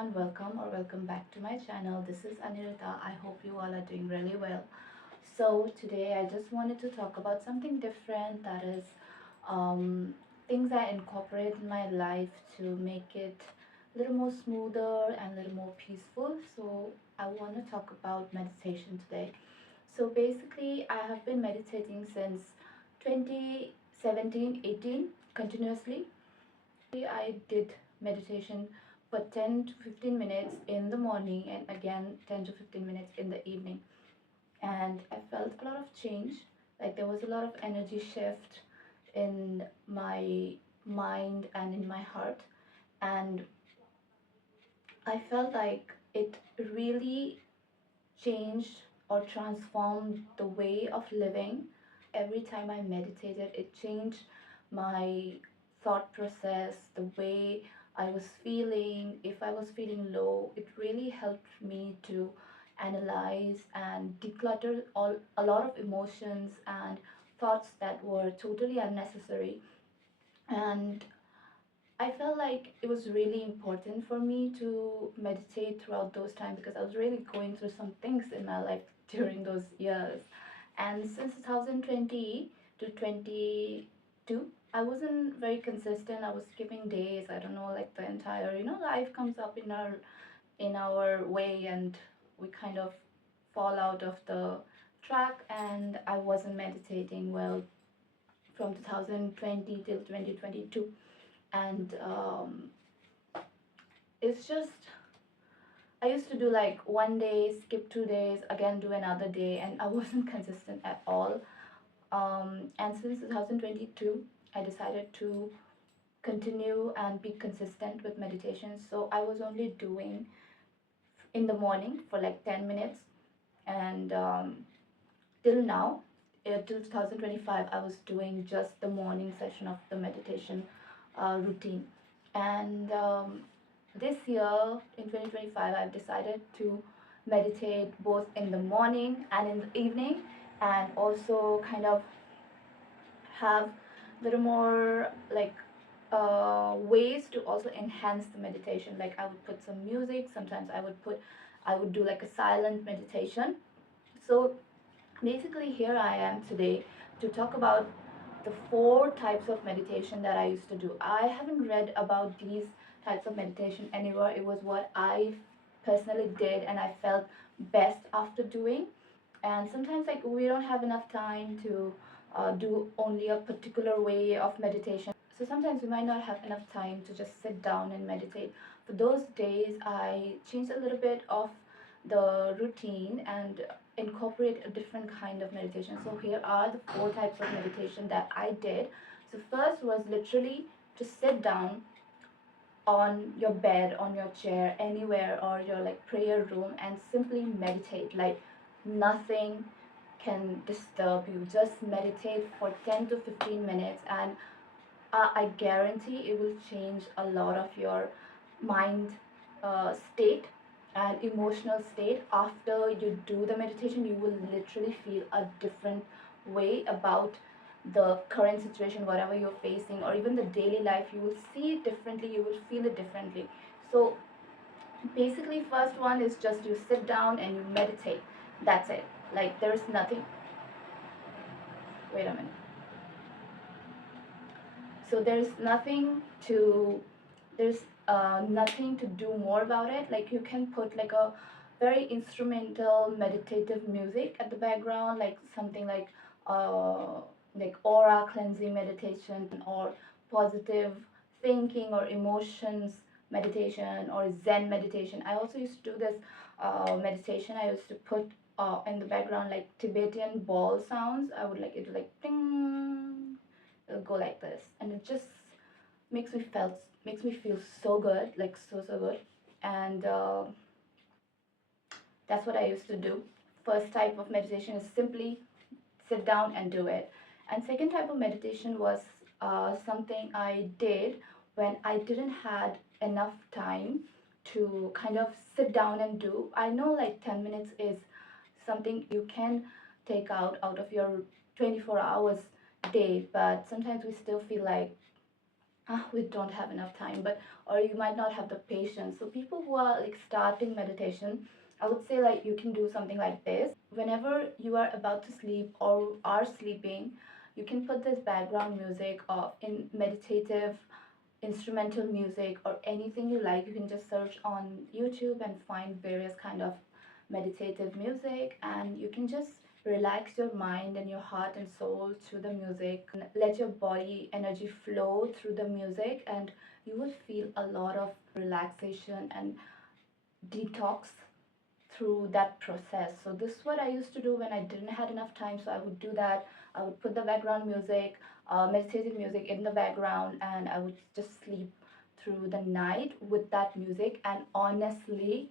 everyone, welcome back to my channel. This is Anirita. I hope you all are doing really well. So today I just wanted to talk about something different, that is um, things I incorporate in my life to make it a little more smoother and a little more peaceful. So I want to talk about meditation today. So basically I have been meditating since 2017-18 continuously. I did meditation for 10 to 15 minutes in the morning and again 10 to 15 minutes in the evening. And I felt a lot of change. Like there was a lot of energy shift in my mind and in my heart. And I felt like it really changed or transformed the way of living. Every time I meditated, it changed my thought process, the way I was feeling. If I was feeling low, it really helped me to analyze and declutter a lot of emotions and thoughts that were totally unnecessary. And I felt like it was really important for me to meditate throughout those times because I was really going through some things in my life during those years. And since 2020 to 22, I wasn't very consistent. I was skipping days. I don't know, like the entire, life comes up in our way and we kind of fall out of the track, and I wasn't meditating well from 2020 till 2022. And it's just I used to do like one day, skip 2 days, again do another day, and I wasn't consistent at all. And since 2022, I decided to continue and be consistent with meditation. So I was only doing in the morning for like 10 minutes, and till now, till 2025, I was doing just the morning session of the meditation routine. And this year in 2025, I've decided to meditate both in the morning and in the evening, and also kind of have a little more like ways to also enhance the meditation. Like I would put some music, sometimes I would do like a silent meditation. So basically, here I am today to talk about the four types of meditation that I used to do. I haven't read about these types of meditation anywhere. It was what I personally did and I felt best after doing. And sometimes, like, we don't have enough time to do only a particular way of meditation. So sometimes we might not have enough time to just sit down and meditate. For those days, I changed a little bit of the routine and incorporate a different kind of meditation. So here are the four types of meditation that I did. So first was literally to sit down on your bed, on your chair, anywhere, or your like prayer room, and simply meditate. Like nothing can disturb you. Just meditate for 10 to 15 minutes, and I guarantee it will change a lot of your mind state and emotional state. After you do the meditation, you will literally feel a different way about the current situation, whatever you're facing, or even the daily life. You will see it differently, you will feel it differently. So basically, first one is just you sit down and you meditate. That's it. Like there's nothing. Wait a minute. So there's nothing to do more about it. Like you can put like a very instrumental meditative music at the background, like something like aura cleansing meditation, or positive thinking or emotions meditation, or zen meditation. I also used to do this meditation. I used to put in the background like Tibetan ball sounds. I would like it to like ding, it'll go like this, and it just makes me feel so good, like so good. And that's what I used to do. First type of meditation is simply sit down and do it. And second type of meditation was something I did when I didn't had enough time to kind of sit down and do. I know like 10 minutes is something you can take out of your 24 hours day, but sometimes we still feel like we don't have enough time, but or you might not have the patience. So people who are like starting meditation, I would say like you can do something like this. Whenever you are about to sleep or are sleeping, you can put this background music of in meditative instrumental music or anything you like. You can just search on YouTube and find various kind of meditative music, and you can just relax your mind and your heart and soul through the music. Let your body energy flow through the music, and you will feel a lot of relaxation and detox through that process. So this is what I used to do when I didn't had enough time. So I would do that. I would put the background music, meditative music in the background, and I would just sleep through the night with that music. And honestly,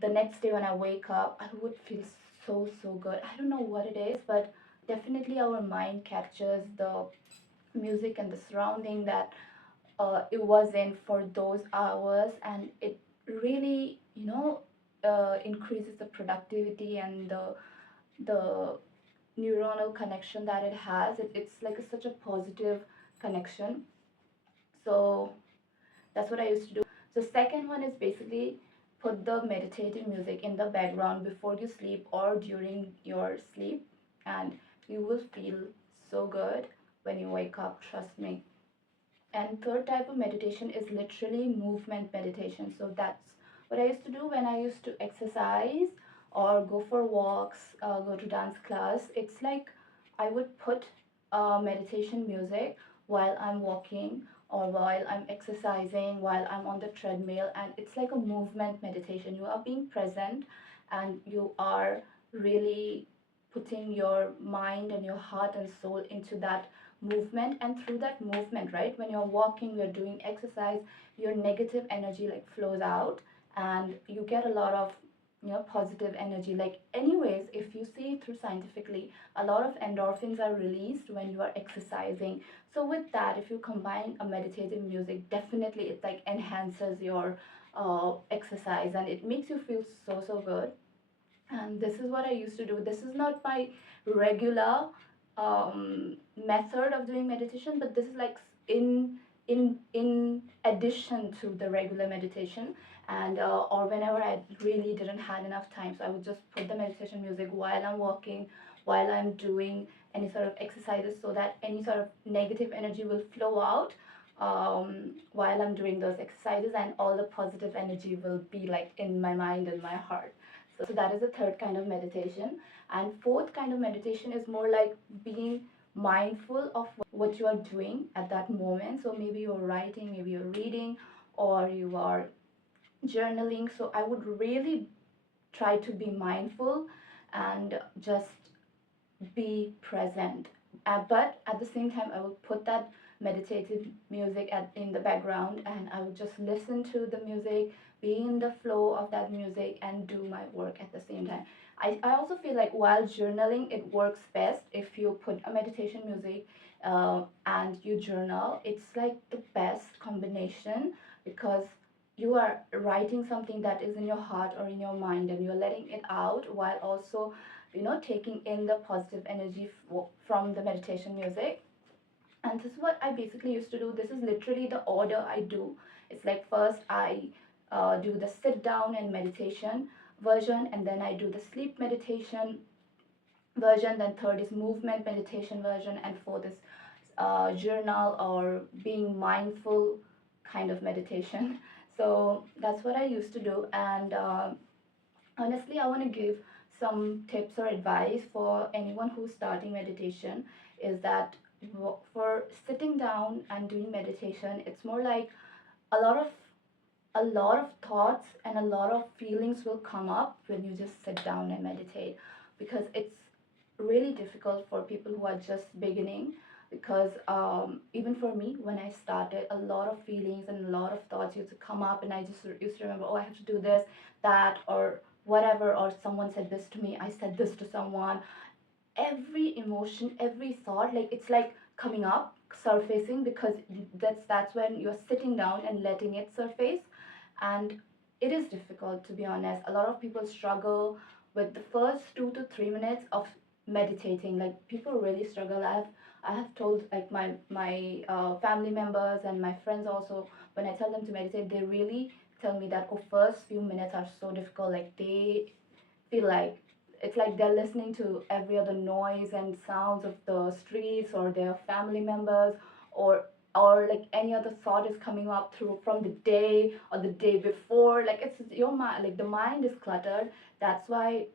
the next day when I wake up, I would feel so good. I don't know what it is, but definitely our mind captures the music and the surrounding that it was in for those hours, and it really, increases the productivity and the neuronal connection that it has. It's like such a positive connection. So that's what I used to do. So second one is basically put the meditative music in the background before you sleep or during your sleep, and you will feel so good when you wake up, trust me. And third type of meditation is literally movement meditation. So that's what I used to do when I used to exercise or go for walks, go to dance class. It's like I would put meditation music while I'm walking or while I'm exercising, while I'm on the treadmill, and it's like a movement meditation. You are being present and you are really putting your mind and your heart and soul into that movement. And through that movement, right, when you're walking, you're doing exercise, your negative energy like flows out, and you get a lot of positive energy. Like anyways, if you see through scientifically, a lot of endorphins are released when you are exercising. So with that, if you combine a meditative music, definitely it like enhances your exercise, and it makes you feel so good. And this is what I used to do. This is not my regular method of doing meditation, but this is like in addition to the regular meditation. And or whenever I really didn't had enough time, so I would just put the meditation music while I'm walking, while I'm doing any sort of exercises, so that any sort of negative energy will flow out while I'm doing those exercises, and all the positive energy will be like in my mind and my heart. So that is the third kind of meditation. And fourth kind of meditation is more like being mindful of what you are doing at that moment. So maybe you're writing, maybe you're reading, or you are journaling. So I would really try to be mindful and just be present. But at the same time, I would put that meditative music in the background, and I would just listen to the music, be in the flow of that music, and do my work at the same time. I also feel like while journaling, it works best if you put a meditation music and you journal. It's like the best combination, because you are writing something that is in your heart or in your mind, and you're letting it out while also taking in the positive energy from the meditation music. And this is what I basically used to do. This is literally the order I do. It's like first I do the sit down and meditation version, and then I do the sleep meditation version, then third is movement meditation version, and fourth is journal or being mindful kind of meditation. So that's what I used to do. And honestly, I want to give some tips or advice for anyone who's starting meditation. Is that for sitting down and doing meditation, it's more like a lot of thoughts and a lot of feelings will come up when you just sit down and meditate, because it's really difficult for people who are just beginning. Because even for me, when I started, a lot of feelings and a lot of thoughts used to come up, and I just used to remember, oh, I have to do this, that, or whatever, or someone said this to me, I said this to someone. Every emotion, every thought, like it's like coming up, surfacing, because that's when you're sitting down and letting it surface. And it is difficult, to be honest. A lot of people struggle with the first 2 to 3 minutes of meditating. Like people really struggle. I have told like my family members and my friends also, when I tell them to meditate, they really tell me that, oh, first few minutes are so difficult. Like they feel like it's like they're listening to every other noise and sounds of the streets or their family members, or like any other thought is coming up through from the day or the day before. Like it's your mind, like the mind is cluttered. That's why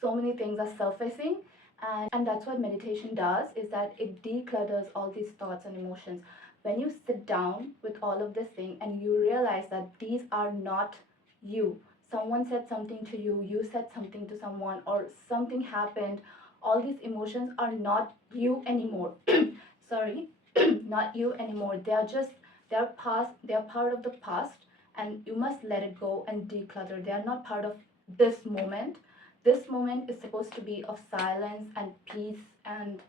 so many things are surfacing. And that's what meditation does, is that it declutters all these thoughts and emotions. When you sit down with all of this thing and you realize that these are not you, someone said something to you, you said something to someone, or something happened, all these emotions are not you anymore. Sorry. Not you anymore. They are just, they're past, they're part of the past, and you must let it go and declutter. They are not part of this moment. This moment is supposed to be of silence and peace and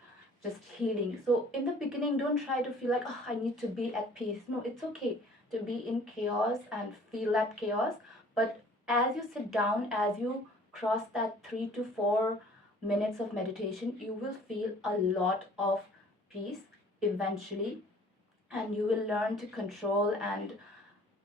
just healing. So in the beginning, don't try to feel like, oh, I need to be at peace. No, it's okay to be in chaos and feel that chaos. But as you sit down, as you cross that 3 to 4 minutes of meditation, you will feel a lot of peace eventually, and you will learn to control and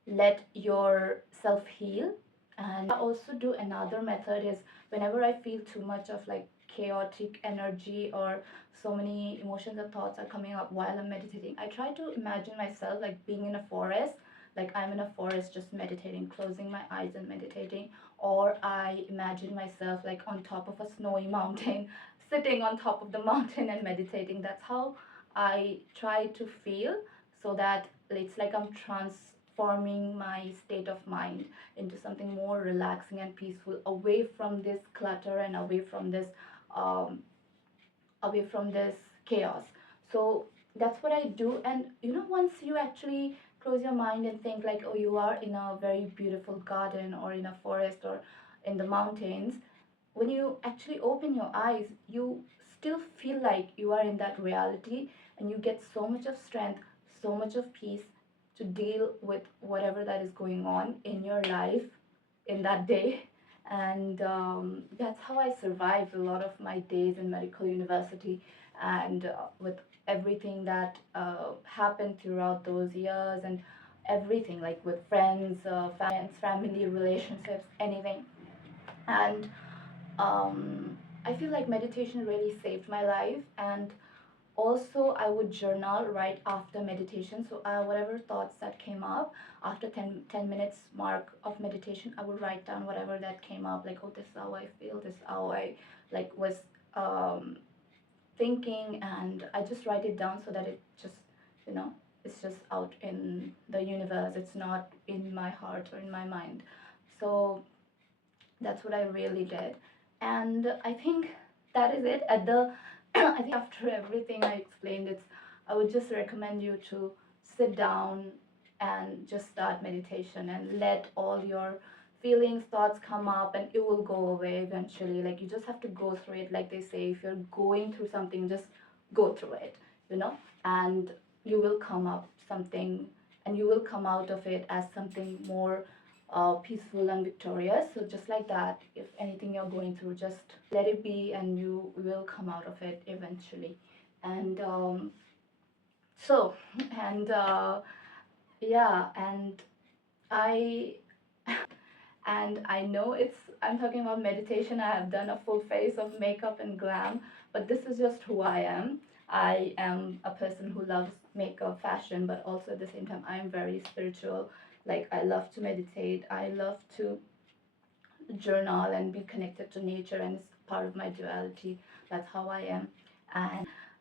let yourself heal. And I also do another method is, whenever I feel too much of like chaotic energy or so many emotions and thoughts are coming up while I'm meditating, I try to imagine myself like being in a forest. Like I'm in a forest just meditating, closing my eyes and meditating. Or I imagine myself like on top of a snowy mountain, sitting on top of the mountain and meditating. That's how I try to feel, so that it's like I'm transforming my state of mind into something more relaxing and peaceful, away from this clutter and um, away from this chaos. So that's what I do. And once you actually close your mind and think like, oh, you are in a very beautiful garden or in a forest or in the mountains, when you actually open your eyes, you still feel like you are in that reality, and you get so much of strength, so much of peace to deal with whatever that is going on in your life in that day. And that's how I survived a lot of my days in medical university, and with everything that happened throughout those years, and everything like with friends, family, relationships, anything. And I feel like meditation really saved my life. And also, I would journal right after meditation. So whatever thoughts that came up after 10 minutes mark of meditation, I would write down whatever that came up, like, oh, this is how I feel, this is how I like was um, thinking. And I just write it down so that it just, you know it's just out in the universe, it's not in my heart or in my mind. So that's what I really did. And I think that is it. At the I think after everything I explained, I would just recommend you to sit down and just start meditation and let all your feelings, thoughts come up, and it will go away eventually. Like you just have to go through it. Like they say, if you're going through something, just go through it, and you will come up something, and you will come out of it as something more peaceful and victorious. So just like that, if anything you're going through, just let it be, and you will come out of it eventually. And so, and yeah, and I and I know I'm talking about meditation. I have done a full face of makeup and glam, but this is just who I am. I am a person who loves makeup, fashion, but also at the same time, I'm very spiritual. Like, I love to meditate, I love to journal and be connected to nature, and it's part of my duality. That's how I am.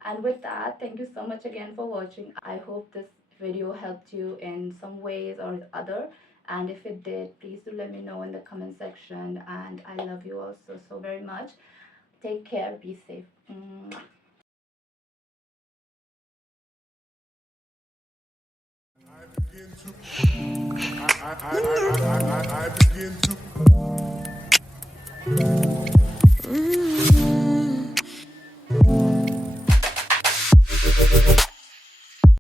And with that, thank you so much again for watching. I hope this video helped you in some ways or the other. And if it did, please do let me know in the comment section. And I love you all so very much. Take care, be safe. I begin to